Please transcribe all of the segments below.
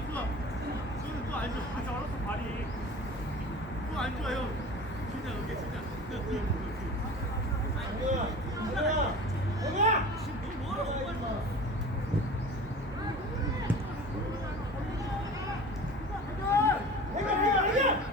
좋아. 저는 또안 좋아. 진짜 여기 진짜. 그, 그, 그, 그. 뭐야? 뭐야? 뭐야? 지금 뭐 하러 온 거야? 해가 해가 해가.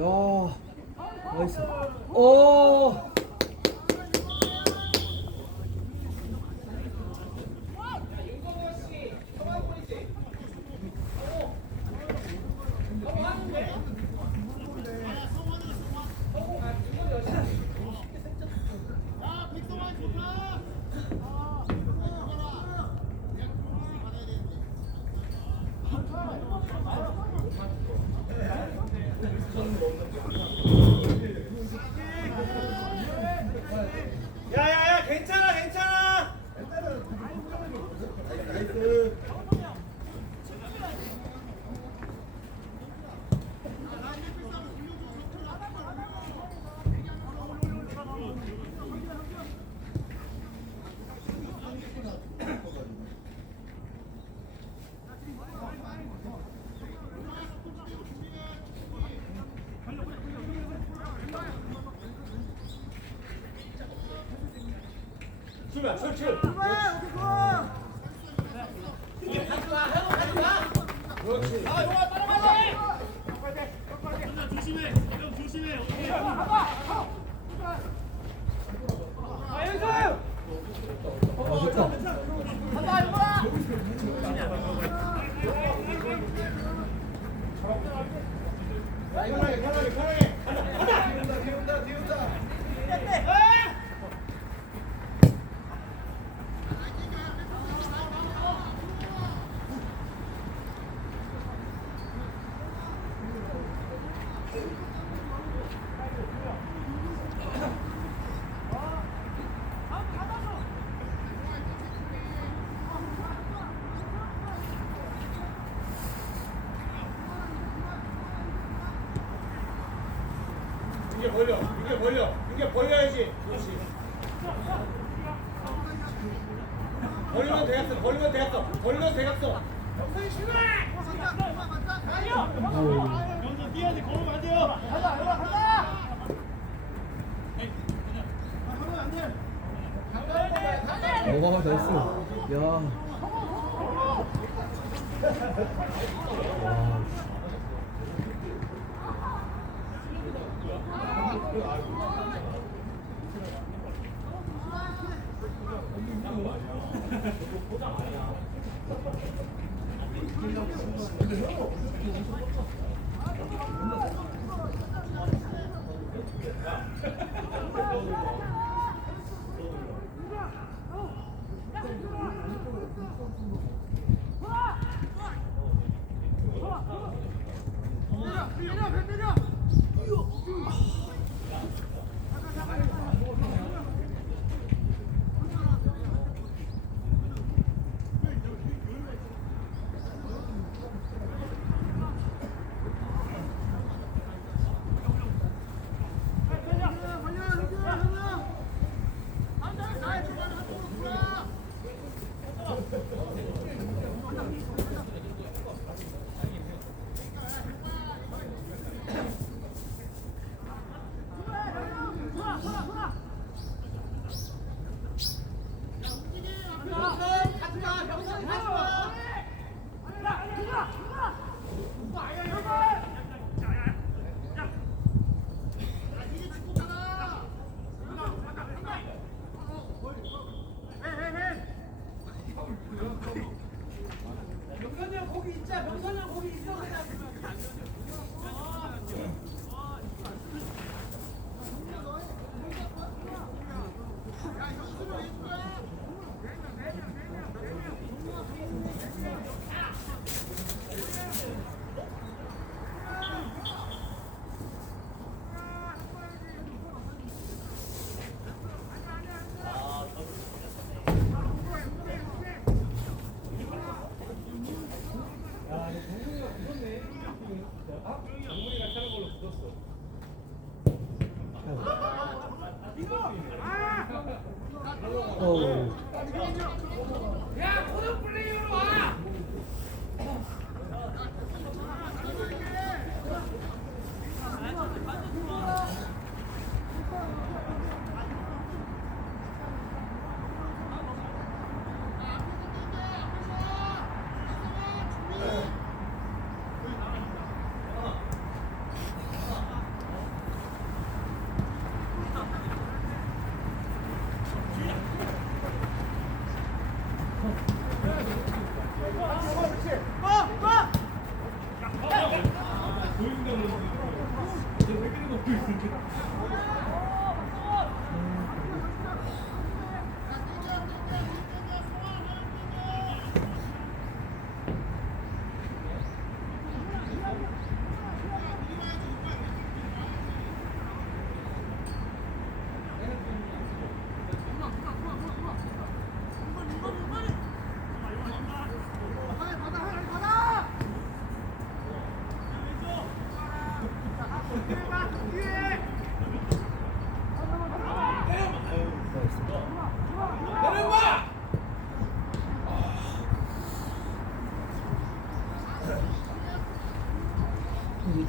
야. 나이스. 오. 야야야 괜찮아 괜찮아. 나이스. 출발 출 출. 그렇지. 형 조심해. 형 조심해. 오케이. 아, 됐다. 편하게 편하게 편하게. 가자 가자. 뒤온다 뒤온다. 이게 벌려 이게 벌려 이게 벌려야지. 그렇지. 벌리면 대각선 벌리면 대각선 벌리면 대각선. 형도 뛰어야지. 걸으면 안 돼요. 오가 나이스. 야. 아니야.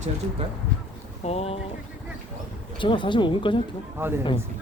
제 제가 찍을까요? 어, 제가 45분까지 할게요. 아, 네, 알겠습니다.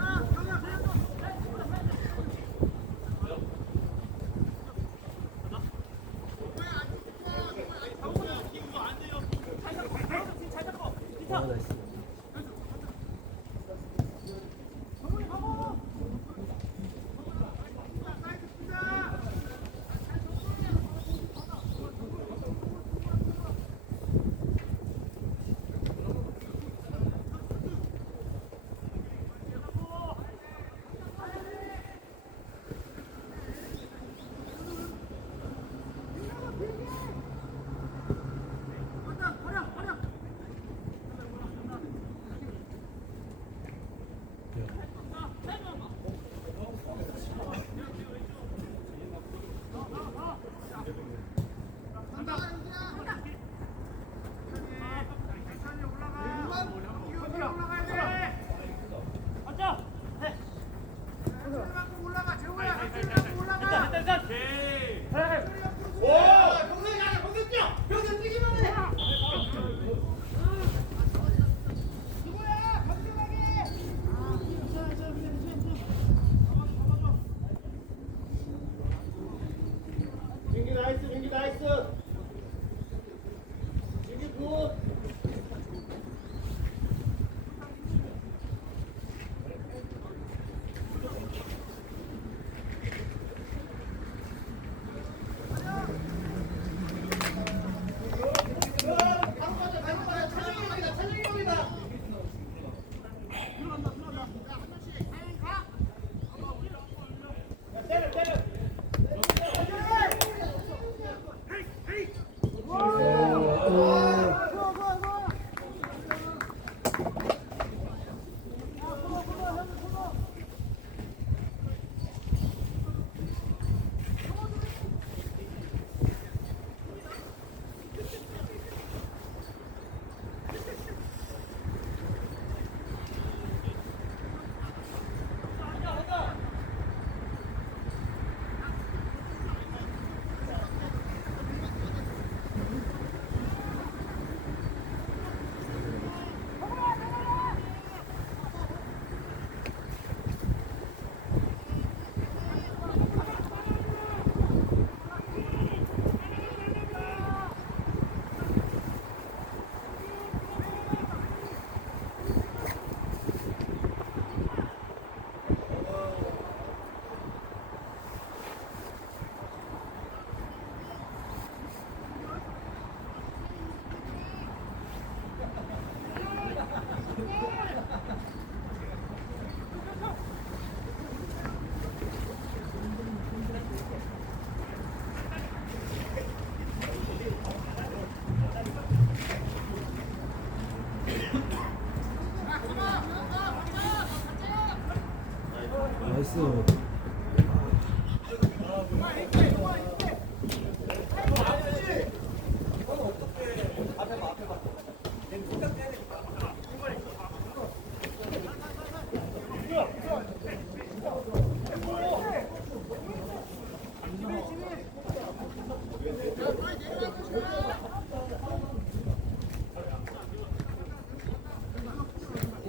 나이스.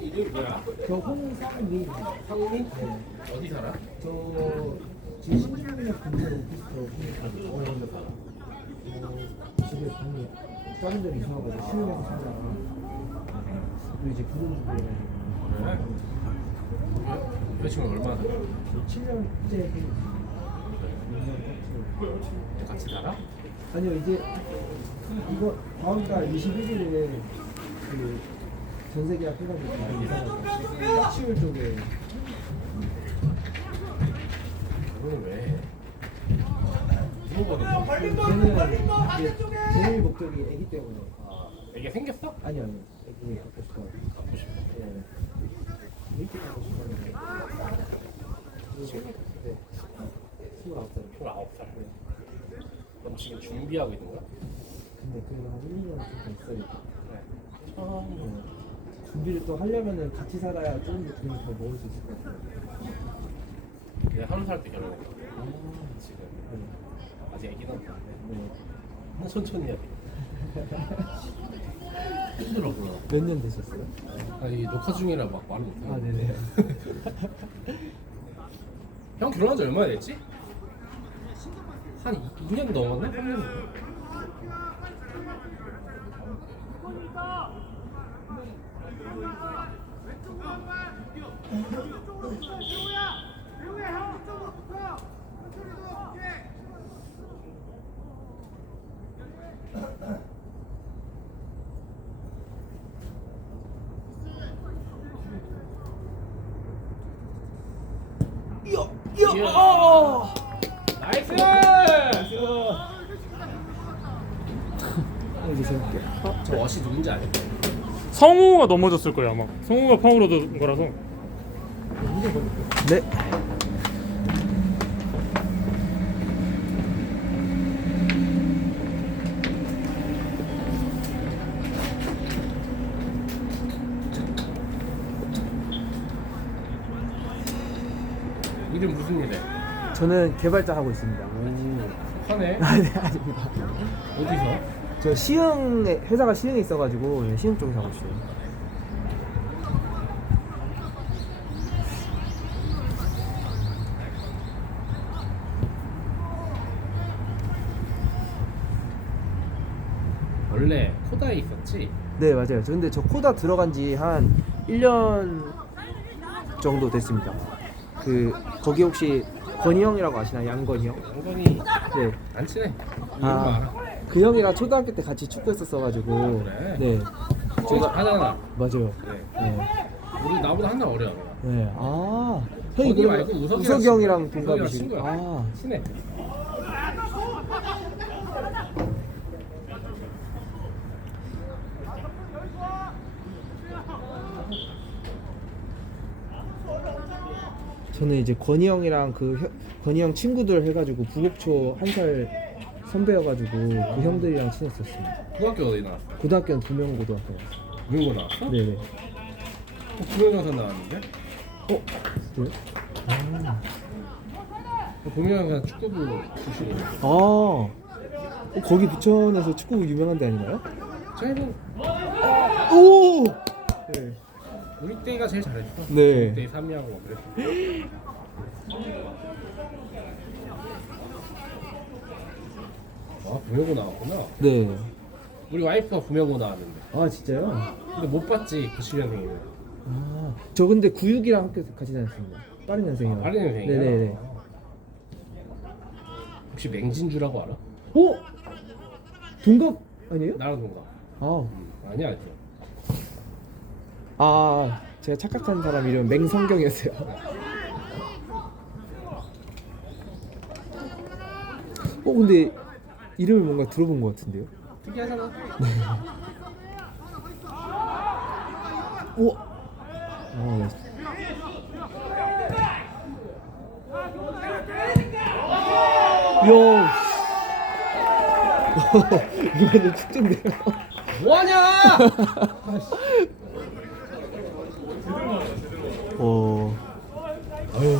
이름 뭐야? 저 홍상민. 상민? 어디 살아? 저 지금 신주민역 근처 오피스텔 홍상민. 어, 근데 살아. 어, 집에 방이 데로 이사가지고 시흥에서 살다가 또 이제 부동 준비해가지고 그래? 여자친구 얼마나 살아? 7년째 6년 같이 살아? 아니요 이제 이거 다음 달 21일에 그 전세계약 해가지고 이사가지고 딱지울 쪽에 그건 왜? 누구 걔는 보내? 이제 제일 목적이 애기 때문에 아, 애기 생겼어? 아니요 아니요 애기 갖고 싶어요 갖고 싶어. 네 일찍 갖고 싶었는데 네 29살 29살. 그럼 지금 준비하고 있는 거야? 근데 그래도 한 1, 2년 좀 있어야겠다 그래. 네. 준비를 또 하려면은 같이 살아야 조금 더 돈을 더 모을 수 있을 것 같아요 내가 하루 살 때 결혼했거든. 아, 지금 네. 아직 없는데 네. 천천히 해야 돼. 힘들어 보여. 몇년 되셨어요? 아니 녹화 중이라 막 말을 못해. 아 네네 형 결혼한 지 얼마나 됐지? 한 2, 년 넘었나? 3년 어! 나이스! 이제 재밌게 저 워시 누군지 알아? 성우가 넘어졌을 거예요 아마 성우가 펑으로 든 거라서 네 이름 무슨 일해? 저는 개발자 하고 있습니다 하네? 아, 네 아닙니다 어디서? 저 시흥에 회사가 시흥에 있어가지고 시흥 쪽에서 하고 있어요 원래 코다에 있었지? 네 맞아요 저 근데 저 코다 들어간 지 한 1년 정도 됐습니다 그 거기 혹시 건희 형이라고 아시나요? 양건희 형? 양건이 네. 안 친해. 아, 알아. 그 형이랑 초등학교 때 같이 축구했었어가지고. 그래? 네. 저기 하잖아. 맞아요. 그래 네, 우리 나보다 한 달 어려 네. 아. 형이 그러면 말고 우석이랑 우석이 형이랑 친구야. 우석이랑 아. 친해 저는 이제 건희 형이랑 그 형- 건희 형 친구들 해가지고 부곡초 한 살 선배여가지고 그 형들이랑 친했었어요. 고등학교 어디 나왔어? 고등학교는 부명 고등학교였어요. 무용고 나왔어? 네네. 어, 동영상 나왔는데? 어? 그래요? 아. 동영상 축구부 출신이네. 아. 어, 거기 부천에서 축구 유명한 데 아닌가요? 저희는 오! 네. 우리 때가 제일 잘했어. 네. 우리 때 3위하고 막 그랬어. 아, 부명고 나왔구나. 네. 우리 와이프가 부명고 나왔는데. 아 진짜요? 근데 못 봤지, 90년생이면. 아, 저 근데 96이랑 학교 같이 다녔습니다. 빠른 년생이요. 빠른 년생이야? 네네네. 혹시 맹진주라고 알아? 오! 동갑 아니에요? 나랑 동갑. 아, 음, 아니야, 아니야. 아 제가 착각한 사람 이름 맹성경이었어요. 어 근데 이름을 뭔가 들어본 것 같은데요? 특이하잖아. 아, 네. 야. 이거는 축제인데요. 뭐하냐! 어. 아유.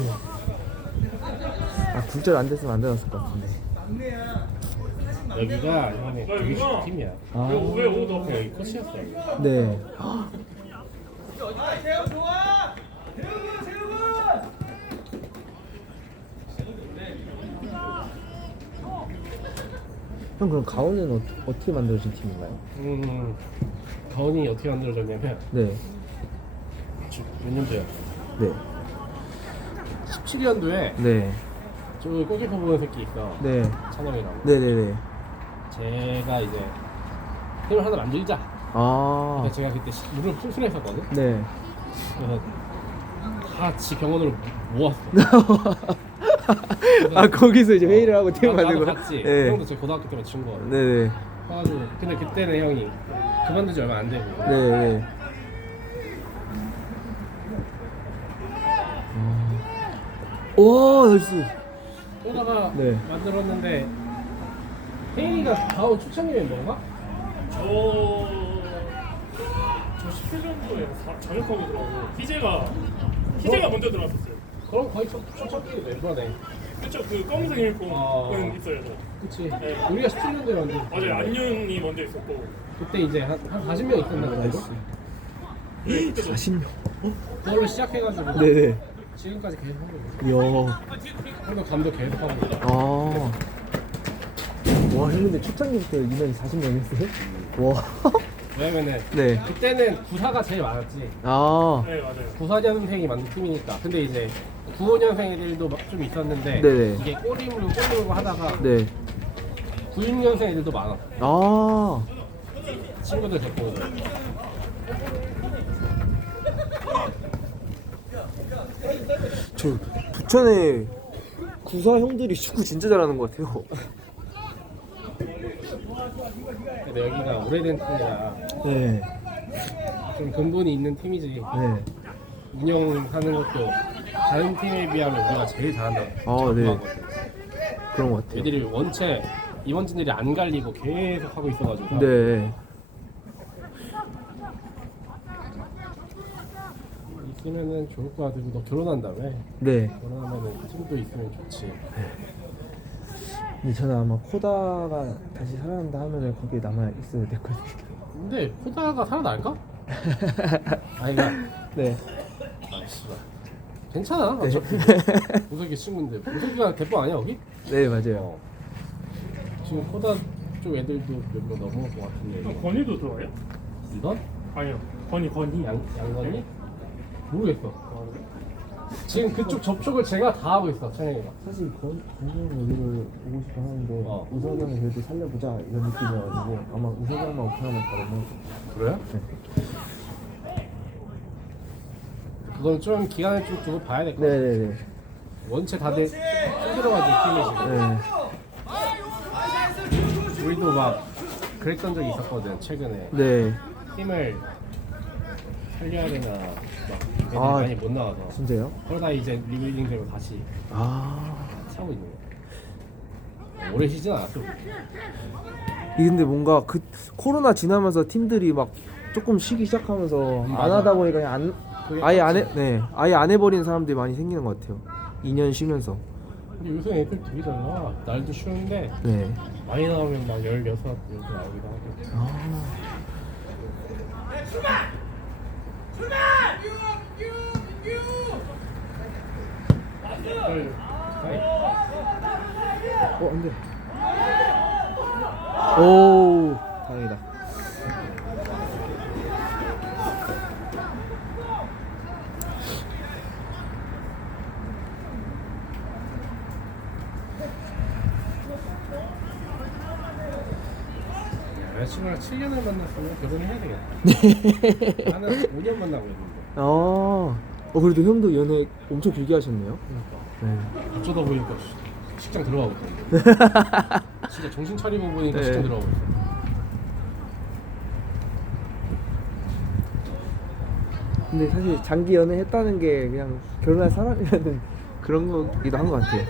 아 굴절 안 됐으면 안 되었을 것 같은데. 여기가 되게 좋은 팀이야. 아. 왜 오더? 그냥 여기 코치였어. 여기. 네. 형 그럼 가오는 어, 어떻게 만들어진 팀인가요? 음, 가온이 어떻게 만들어졌냐면 네. 몇 년도야? 네. 17년도에 네. 저기 골키퍼 보는 새끼 있어. 네. 찬영이라고. 네네네. 제가 이제 팀을 하나 만들자. 아. 그래서 제가 그때 시- 무릎 수술했었거든. 네. 그래서 같이 병원으로 모았어. 아 거기서 이제 회의를 하고 팀 나도 만들고. 같이. 네. 형도 제 고등학교 때만 친 거. 네네. 그래가지고 근데 그때는 형이 그만둔 지 얼마 안 되고. 네네. 와 나이스. 그러다가 네. 만들었는데 혜인이가 가온 추천이 멤버인가? 저... 저 10회전도에 장혁하고 들어가고 희재가 희재가 먼저 들어왔었어요 그럼 거의 첫 멤버네. 그쵸 그 검은색 유니폼은 아. 있어요 저. 그치. 네. 우리가 17년도에 만든. 맞아요 안윤이 먼저 있었고 그때 이제 한, 한 40명 있었나 보다. 나이스. 40명. 그걸로 시작해가지고 네네. 지금까지 계속 하고 있어. 이야. 형도 감독 계속 하고 있어. 아. 와, 형 근데 초창기 때 인원이 40명 했어요? 와. 왜냐면은 네. 그때는 구사가 제일 많았지. 아. 네 맞아요 94년생이 만든 팀이니까. 근데 이제 95년생 애들도 막 좀 있었는데 네네. 이게 꼬리물고 꼬리물고 하다가 네. 96년생 애들도 많아. 아. 친구들 데리고. 저 부천에 구사 형들이 축구 진짜 잘하는 것 같아요. 근데 여기가 오래된 팀이라 네. 좀 근본이 있는 팀이지. 네. 운영하는 것도 다른 팀에 비하면 우리가 제일 잘한다. 아, 네. 그런 것 같아요. 애들이 원체 임원진들이 안 갈리고 계속 하고 있어가지고. 네. 있으면은 좋을 것 같아. 너 결혼한다며? 네. 결혼하면은 팀도 있으면 좋지. 근데 저는 아마 코다가 다시 살아난다 하면은 거기에 남아 있어야 될 것 같아요. 근데 코다가 살아날까? 아이가 네. 아 씨발. 괜찮아. 어차피 보석이 친구인데 보석이가 대포 아니야 거기? 네, 맞아요. 지금 코다 쪽 애들도 몇 명 넘어올 것 같은데. 형 건이도 들어와요? 이건? 아니요 건이 건이 양 양건이? 모르겠어. 지금 그쪽 접촉을 제가 다 하고 있어 찬영이가. 사실 건, 건강 여기를 보고 싶어 하는데 어. 우석이 형이 그래도 살려보자 이런 느낌이어가지고 아마 우석이 형만 오픈하면 다 넘어올 거예요. 그래요? 그건 좀 기간을 좀 두고 봐야 될 것 같아. 네네네. 원체 다들 힘들어가지고 팀이 지금. 네. 우리도 막 그랬던 적이 있었거든 최근에 네. 팀을 되나 막 아. 많이 못 나와서 진짜요? 그러다 이제 리빌딩 되고 다시 아 차고 있는 거예요. 오래 쉬진 않았어. 이 근데 뭔가 그 코로나 지나면서 팀들이 막 조금 쉬기 시작하면서 안 맞아. 하다 보니까 그냥 안 그게 아예 안. 해, 네 아예 안 해버리는 사람들이 많이 생기는 것 같아요. 2년 쉬면서 근데 요새 애들 되게 달라. 날도 추운데 네. 많이 나오면 막 16, 이렇게 나오기도 하고. 아, 어. 오 다행이다. 여자친구랑 7년을 만났으면 결혼해야 되겠다. 나는 5년 만나고 있는데. 아, 어 그래도 형도 연애 엄청 길게 하셨네요. 그러니까. 네. 어쩌다 보니까 직장 들어가고 있던데. 진짜 정신 차리고 보니까 네. 직장 들어가고 있어. 근데 사실 장기 연애 했다는 게 그냥 결혼할 사람이라는 그런 거기도 한 것 같아요.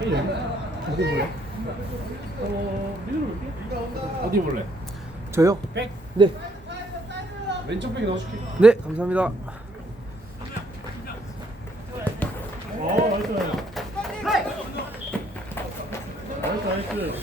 회의 어디 볼래? 어, 미드로 볼게. 어디 볼래? 저요? 백? 네. 왼쪽 백에 넣어줄게. 네, 감사합니다. 어 나이스 나이스 나이스